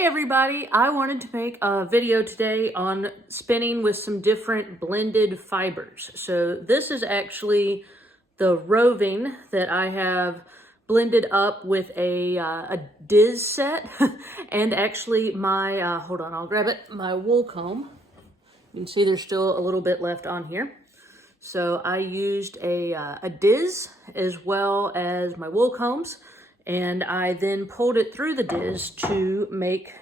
Hey everybody, I wanted to make a video today on spinning with some different blended fibers. So this is actually the roving that I have blended up with a Diz set and actually my, hold on, I'll grab it, my wool comb. You can see there's still a little bit left on here. So I used a Diz as well as my wool combs, and I then pulled it through the Diz to make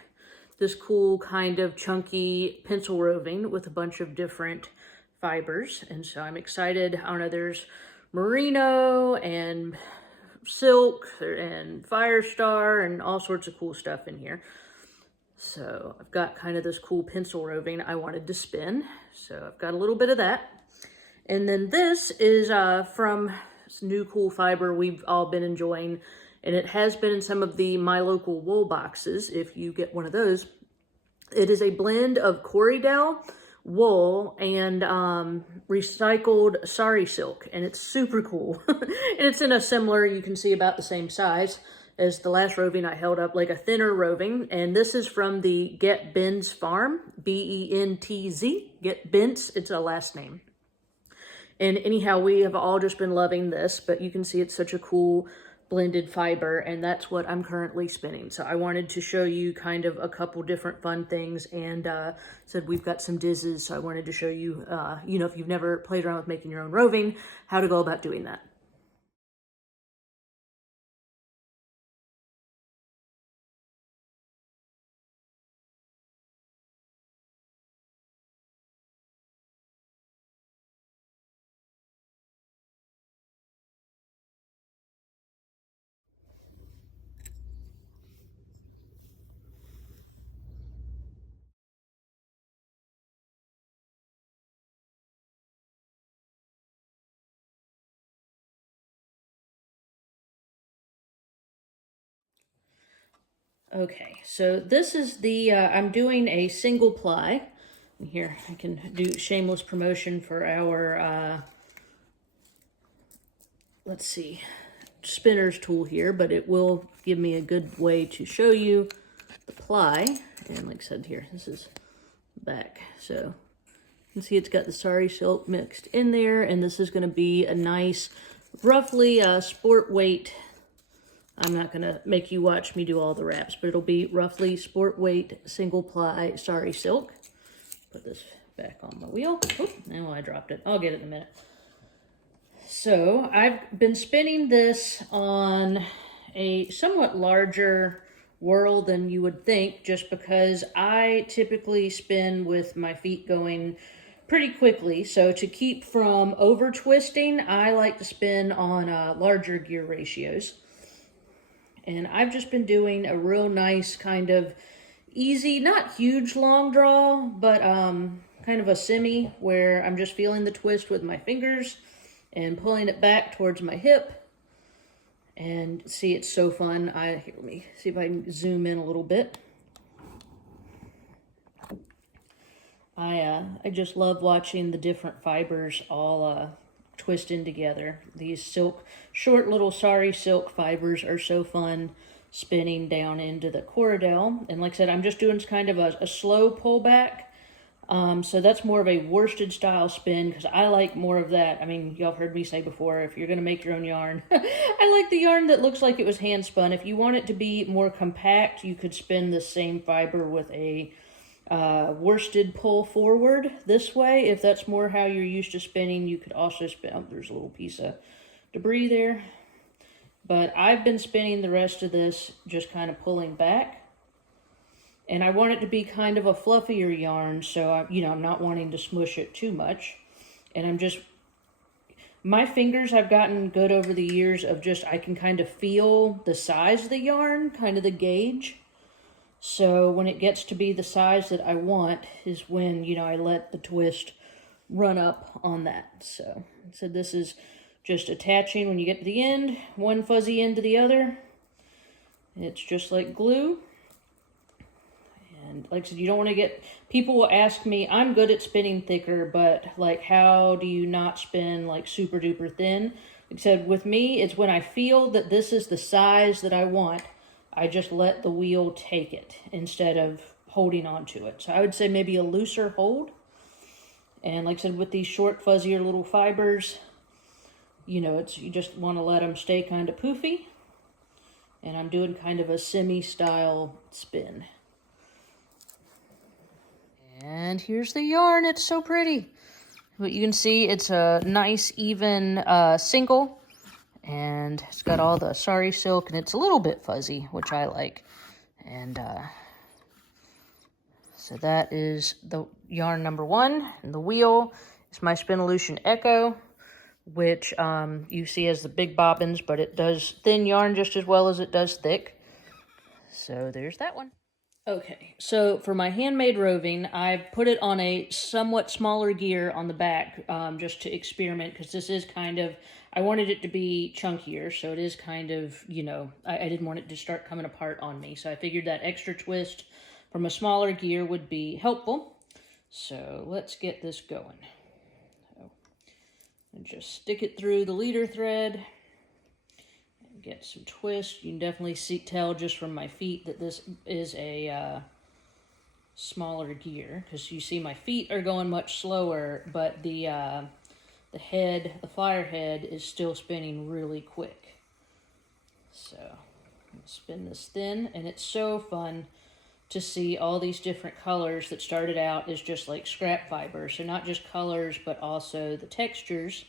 this cool kind of chunky pencil roving with a bunch of different fibers. And so I'm excited. I don't know, there's merino and silk and Firestar and all sorts of cool stuff in here. So I've got kind of this cool pencil roving I wanted to spin. So I've got a little bit of that. And then this is from this new cool fiber we've all been enjoying. And it has been in some of the My Local Wool boxes, if you get one of those. It is a blend of Corriedale wool and recycled sari silk, and it's super cool. And it's in a similar, you can see about the same size as the last roving I held up, like a thinner roving. And this is from the Get Bentz farm, B-E-N-T-Z, Get Bentz, it's a last name. And anyhow, we have all just been loving this, but you can see it's such a cool blended fiber, and that's what I'm currently spinning. So I wanted to show you kind of a couple different fun things, and said we've got some Dizzes, so I wanted to show you, you know, if you've never played around with making your own roving, how to go about doing that. Okay, so this is the, I'm doing a single ply. And here, I can do shameless promotion for our, let's see, spinner's tool here, but it will give me a good way to show you the ply. And like I said here, this is back. So you can see it's got the sari silk mixed in there, and this is going to be a nice, roughly sport weight. I'm not going to make you watch me do all the wraps, but it'll be roughly sport weight single ply sari silk. Put this back on my wheel. Oh, now I dropped it. I'll get it in a minute. So I've been spinning this on a somewhat larger whirl than you would think, just because I typically spin with my feet going pretty quickly. So to keep from over twisting, I like to spin on larger gear ratios. And I've just been doing a real nice kind of easy, not huge long draw, but kind of a semi where I'm just feeling the twist with my fingers and pulling it back towards my hip. And see, it's so fun. Here, let me see if I can zoom in a little bit. I just love watching the different fibers all twisting together. These silk, short little sari silk fibers are so fun spinning down into the Corriedale. And like I said, I'm just doing kind of a slow pullback. So that's more of a worsted style spin, because I like more of that. I mean, y'all have heard me say before, if you're going to make your own yarn, I like the yarn that looks like it was hand spun. If you want it to be more compact, you could spin the same fiber with a worsted pull forward this way. If that's more how you're used to spinning, you could also spin, oh, there's a little piece of debris there. But I've been spinning the rest of this just kind of pulling back. And I want it to be kind of a fluffier yarn, so you know, I'm not wanting to smush it too much. And I'm just, my fingers have gotten good over the years of just, I can kind of feel the size of the yarn, kind of the gauge. So when it gets to be the size that I want is when, you know, I let the twist run up on that. So this is just attaching when you get to the end, one fuzzy end to the other. It's just like glue. And like I said, you don't want to get, people will ask me, I'm good at spinning thicker, but like, how do you not spin like super duper thin? Like I said, with me, it's when I feel that this is the size that I want, I just let the wheel take it instead of holding onto it. So I would say maybe a looser hold. And like I said, with these short, fuzzier little fibers, you know, you just want to let them stay kind of poofy. And I'm doing kind of a semi-style spin. And here's the yarn. It's so pretty. But you can see it's a nice, even single. And it's got all the sari silk, and it's a little bit fuzzy, which I like. And so that is the yarn number 1. And the wheel is my Spinolution Echo, which you see as the big bobbins, but it does thin yarn just as well as it does thick. So there's that one. Okay, so for my handmade roving, I've put it on a somewhat smaller gear on the back just to experiment, because this is kind of, I wanted it to be chunkier, so it is kind of, you know, I didn't want it to start coming apart on me. So I figured that extra twist from a smaller gear would be helpful. So let's get this going. So, and just stick it through the leader thread. Get some twist. You can definitely tell just from my feet that this is a smaller gear, because you see my feet are going much slower, but the head, the flyer head, is still spinning really quick. So I'm gonna spin this thin, and it's so fun to see all these different colors that started out as just like scrap fiber. So not just colors, but also the textures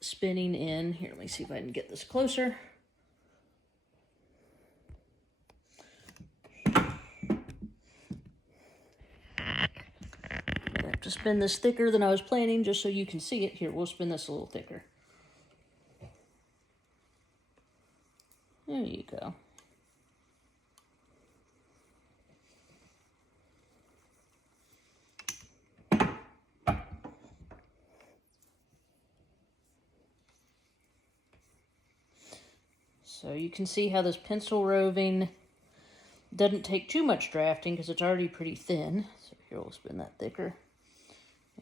spinning in. Here, let me see if I can get this closer. I have to spin this thicker than I was planning just so you can see it. Here, we'll spin this a little thicker. There you go. So you can see how this pencil roving doesn't take too much drafting because it's already pretty thin. So here, we'll spin that thicker.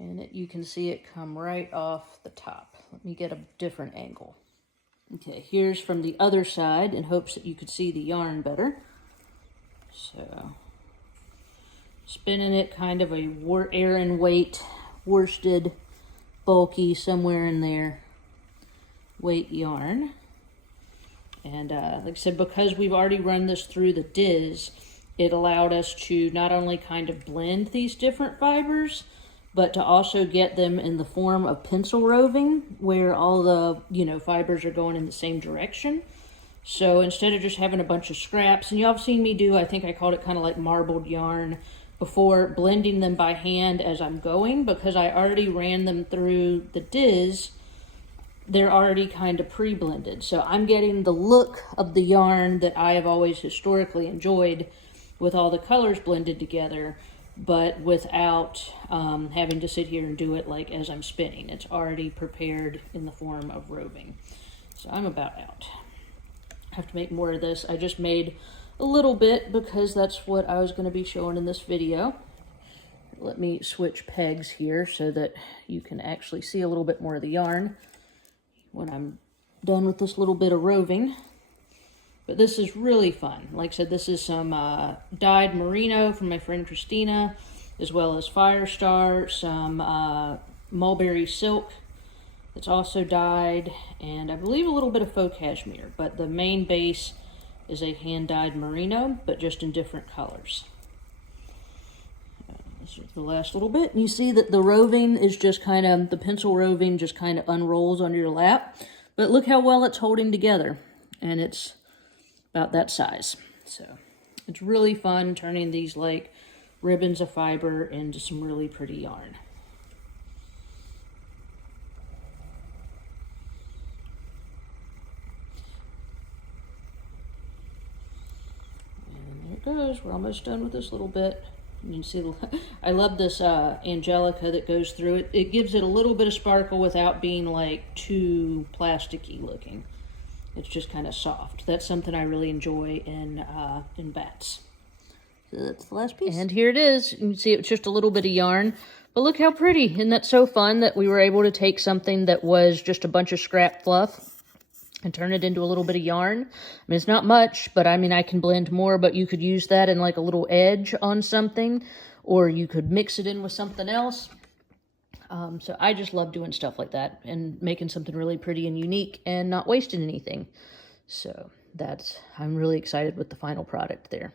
And you can see it come right off the top. Let me get a different angle. Okay, here's from the other side in hopes that you could see the yarn better. So, spinning it kind of a Aran weight, worsted, bulky, somewhere in there, weight yarn. And like I said, because we've already run this through the Diz, it allowed us to not only kind of blend these different fibers, but to also get them in the form of pencil roving, where all the, you know, fibers are going in the same direction. So instead of just having a bunch of scraps, and y'all have seen me do, I think I called it kind of like marbled yarn before, blending them by hand as I'm going, because I already ran them through the Diz. They're already kind of pre-blended. So I'm getting the look of the yarn that I have always historically enjoyed with all the colors blended together, but without having to sit here and do it like as I'm spinning. It's already prepared in the form of roving. So I'm about out. I have to make more of this. I just made a little bit because that's what I was going to be showing in this video. Let me switch pegs here so that you can actually see a little bit more of the yarn when I'm done with this little bit of roving. But this is really fun. Like I said, this is some dyed merino from my friend Christina, as well as Firestar, some mulberry silk that's also dyed, and I believe a little bit of faux cashmere, but the main base is a hand-dyed merino, but just in different colors. This is the last little bit. You see that the roving is just kind of, the pencil roving just kind of unrolls under your lap. But look how well it's holding together. And it's about that size. So it's really fun turning these like ribbons of fiber into some really pretty yarn. And there it goes. We're almost done with this little bit. You can see, I love this Angelica that goes through it. It gives it a little bit of sparkle without being like too plasticky looking. It's just kind of soft. That's something I really enjoy in bats. So that's the last piece. And here it is. You can see it's just a little bit of yarn. But look how pretty. Isn't that so fun that we were able to take something that was just a bunch of scrap fluff and turn it into a little bit of yarn. I mean, it's not much, but I mean, I can blend more, but you could use that in like a little edge on something, or you could mix it in with something else. So I just love doing stuff like that and making something really pretty and unique and not wasting anything. So I'm really excited with the final product there.